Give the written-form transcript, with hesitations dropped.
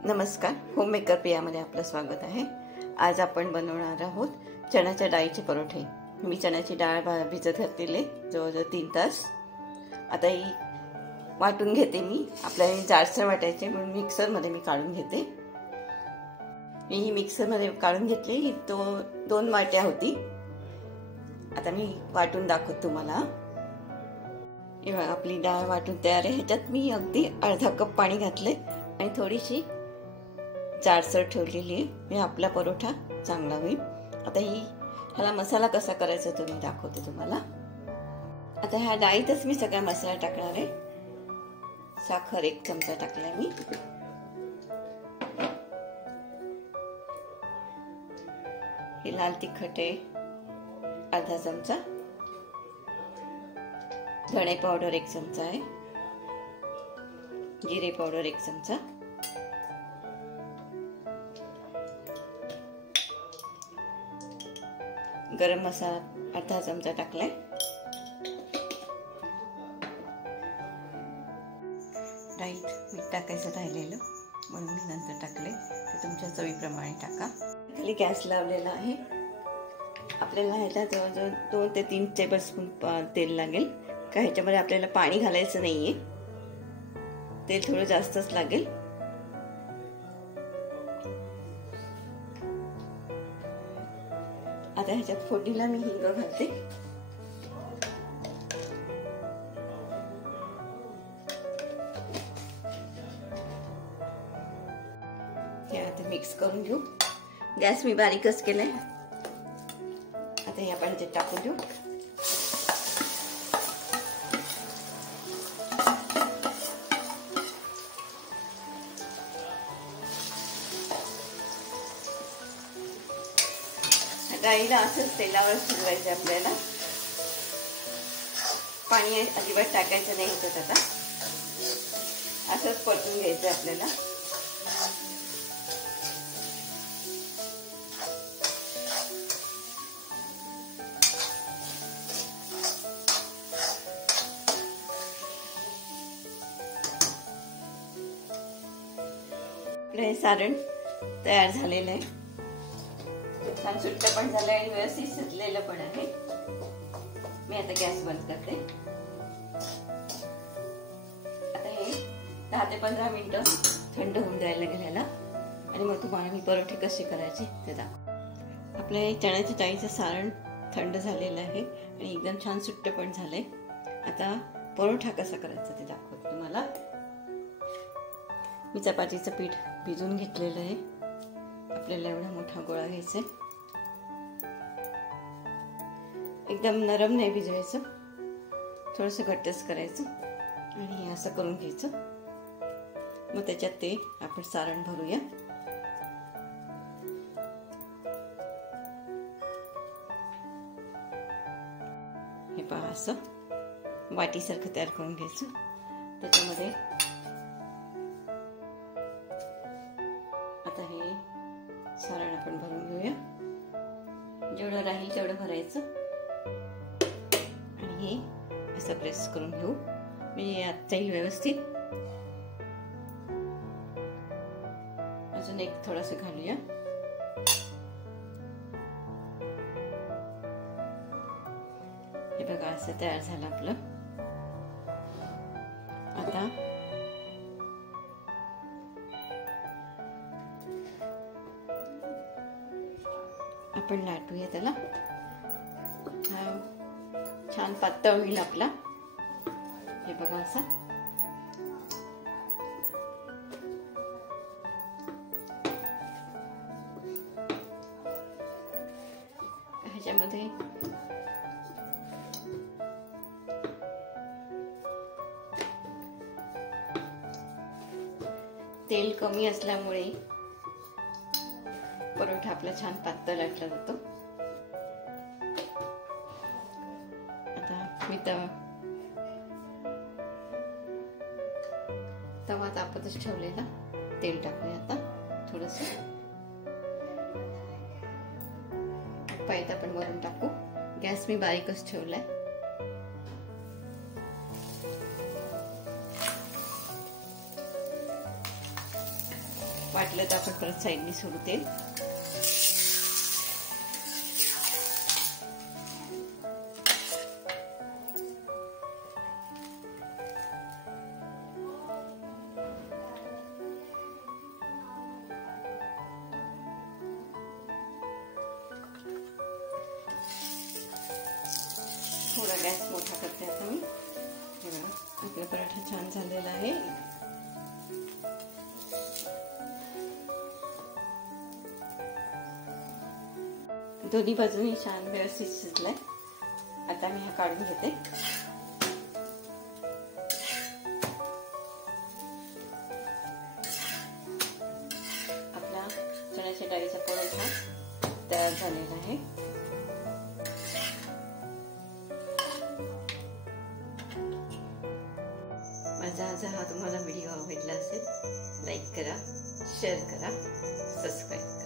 नमस्कार, होममेकर प्रियामध्ये आपलं स्वागत आहे। आज आपण बनवणार आहोत चण्याच्या डाळीचे परोठे। मी चण्याची डाळ भिजत घातलेली जवळजवळ 3 तास। आता ही वाटून घेते मी। आपल्याला जाडसर वाटायचे म्हणून मिक्सरमध्ये मी काढून घेते। ही मिक्सरमध्ये काढून घेतली। ही 2 वाट्या होती। आता मी वाटून दाखवते तुम्हाला। हे बघा, आपली डाळ वाटून तयार आहे। ह्याच्यात मी अगदी अर्धा कप पाणी घातले आणि थोडीशी जाडसर ठेवलेली आहे, म्हणजे आपला परोठा चांगला होईल। आता ह्याला मसाला कसा करायचा तो मी दाखवते तुम्हाला। आता ह्या डाळीतच मी सगळा मसाला टाकणार आहे। साखर 1 चमचा टाकलाय मी। हे लाल तिखट आहे अर्धा चमचा, धणे पावडर 1 चमचा आहे, जिरे पावडर 1 चमचा, गरम मसाला अर्धा चमचा टाकलाय। डाळीत मीठ टाकायचं राहिलेलं म्हणून मी नंतर टाकले, ते तुमच्या चवीप्रमाणे टाका। खाली गॅस लावलेला आहे। आपल्याला ह्याला जवळजवळ 2 ते 3 टेबलस्पून तेल लागेल। का ह्याच्यामध्ये आपल्याला पाणी घालायचं नाहीये, तेल थोडं जास्तच लागेल। आता ह्याच्यात फोडणीला मी हिंग घालते। हे आता मिक्स करून घेऊ। गॅस मी बारीकच केलाय। आता हे आपण ह्याच्यात टाकून देऊ। डाळीला असंच तेलावर शिजवायचं आपल्याला। पाणी अजिबात टाकायचं नाही ह्याच्यात। आता असंच परतून घ्यायचं आपल्याला। हे सारण तयार झालेलं आहे। छान सुट्ट पण झालं आणि व्यवस्थित शिजलेलं पण आहे। मी आता गॅस बंद करते। आता हे 10 ते 15 मिनिटं थंड होऊन द्यायला लागेल ह्याला, आणि मग तुम्हाला मी परोठे कसे करायचे ते दाखव। आपलं हे चण्याच्या डाळीचं सारण थंड झालेलं आहे आणि एकदम छान सुट्ट पण झालंय। आता परोठा कसा करायचा ते दाखवते तुम्हाला। मी चपातीचं पीठ भिजून घेतलेलं आहे। आपल्याला एवढा मोठा गोळा घ्यायचा आहे। एकदम नरम नाही भिजवायचं, थोडंसं घट्टच करायचं आणि हे असं करून घ्यायचं। मग त्याच्यात ते आपण सारण भरूया। हे पहा, असं वाटीसारखं तयार करून घ्यायचं। त्याच्यामध्ये आता हे सारण आपण भरून घेऊया। जेवढं राहील तेवढं भरायचं आणि हे असं प्रेस करून घेऊ, म्हणजे आताही व्यवस्थित। अजून एक थोडंसं घालूया। हे बघा, असं तयार झालं आपलं। आता आपण लाटूया त्याला। छान पातळ होईल आपला। हे बघा, असा ह्याच्यामध्ये तेल कमी असल्यामुळे परोठा आपला छान पातळ लाटला जातो। आता मी तवा तापतच ठेवलेला, तेल टाकूया आता थोडंसं। पायता पण वरून टाकू। गॅस मी बारीकच ठेवलाय। वाटलं तर आपण परत साईडने सोडू तेल. थोडा गॅस मोठा करते आता मी. हे बघा आपला पराठा छान झालेला आहे. दोन्ही बाजूनी छान व्यवस्थित शिजलाय. आता मी हा काढून घेते. आपला चण्याच्या डाळीचा परोठा तयार झालेला आहे. माझा हा तुम्हाला व्हिडिओ आवडला असेल, लाईक करा, शेअर करा, सबस्क्राईब.